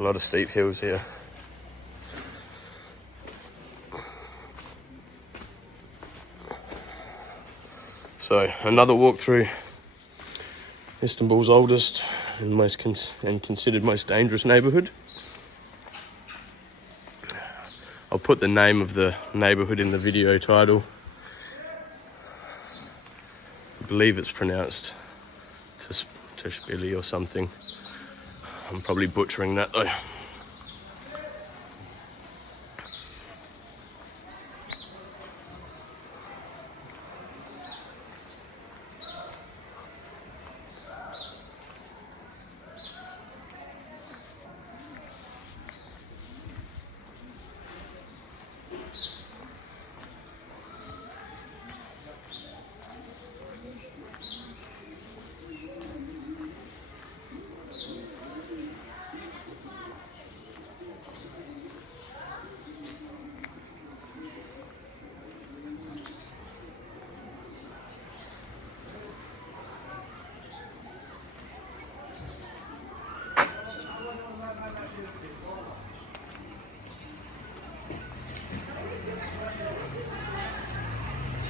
A lot of steep hills here. So another walk through Istanbul's oldest and most considered most dangerous neighbourhood. I'll put the name of the neighbourhood in the video title. I believe it's pronounced Tashbili or something. I'm probably butchering that though.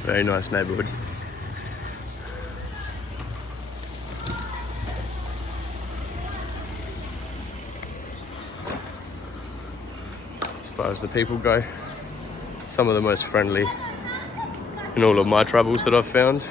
Very nice neighbourhood. As far as the people go, some of the most friendly in all of my travels that I've found.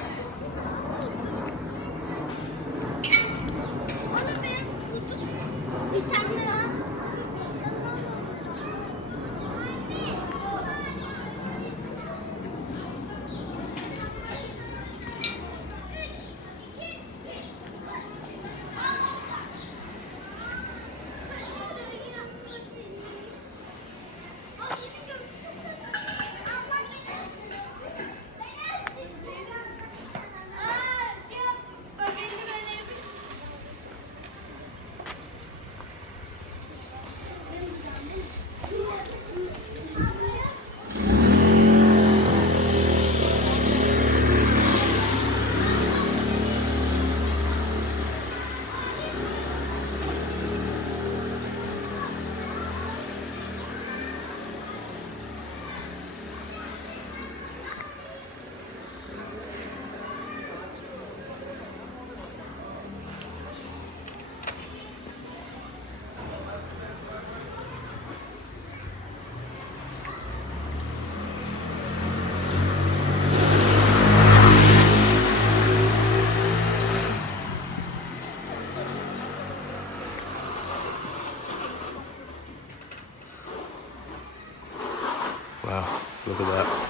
Wow, look at that.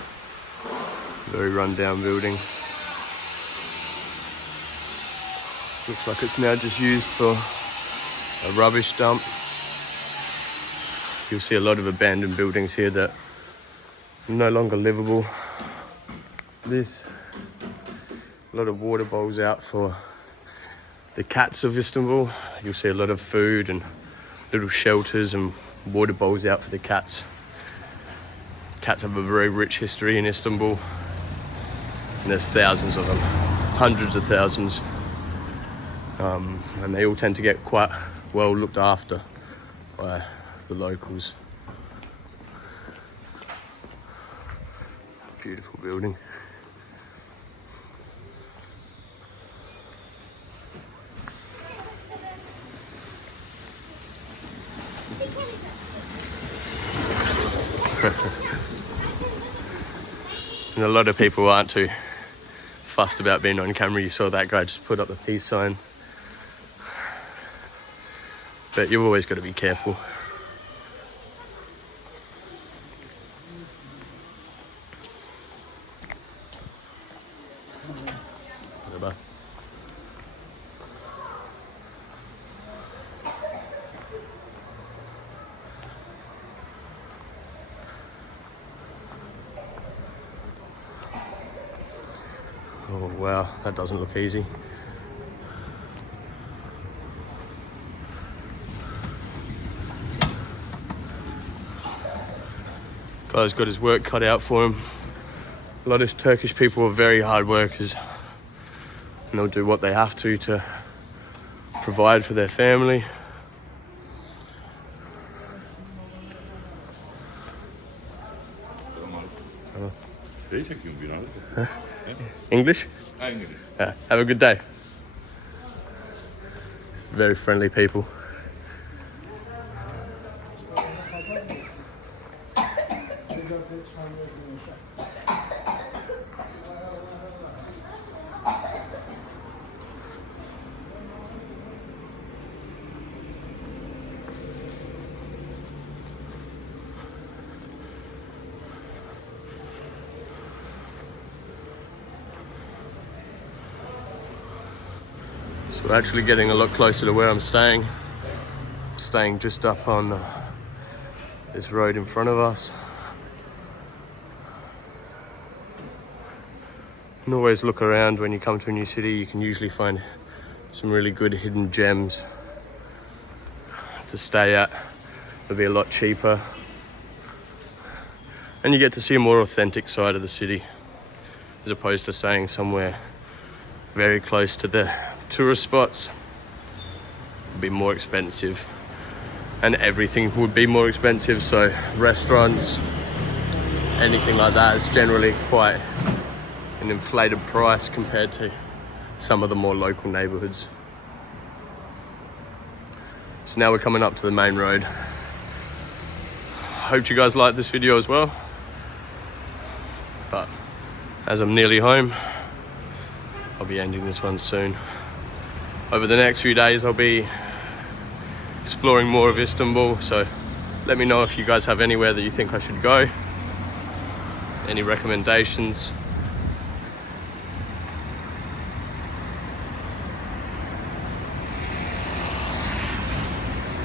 Very run-down building. Looks like it's now just used for a rubbish dump. You'll see a lot of abandoned buildings here that are no longer livable. This, a lot of water bowls out for the cats of Istanbul. You'll see a lot of food and little shelters and water bowls out for the cats. Cats have a very rich history in Istanbul, and there's thousands of them, hundreds of thousands, and they all tend to get quite well looked after by the locals. Beautiful building. And a lot of people aren't too fussed about being on camera. You saw that guy just put up the peace sign. But you've always got to be careful. Merhaba. Oh wow, that doesn't look easy. Guy's got his work cut out for him. A lot of Turkish people are very hard workers, and they'll do what they have to provide for their family. Şeyi çekiyorum bir arada. English? Aynen. Yeah. Have a good day. Very friendly people. So we're actually getting a lot closer to where I'm staying. Staying just up on this road in front of us. And always look around when you come to a new city. You can usually find some really good hidden gems to stay at. They'll be a lot cheaper. And you get to see a more authentic side of the city, as opposed to staying somewhere very close to the tourist spots. It'd be more expensive, and everything would be more expensive. So restaurants, anything like that is generally quite an inflated price compared to some of the more local neighbourhoods. So now we're coming up to the main road. Hope you guys like this video as well. But as I'm nearly home, I'll be ending this one soon. Over the next few days, I'll be exploring more of Istanbul. So let me know if you guys have anywhere that you think I should go. Any recommendations.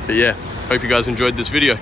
But yeah, hope you guys enjoyed this video.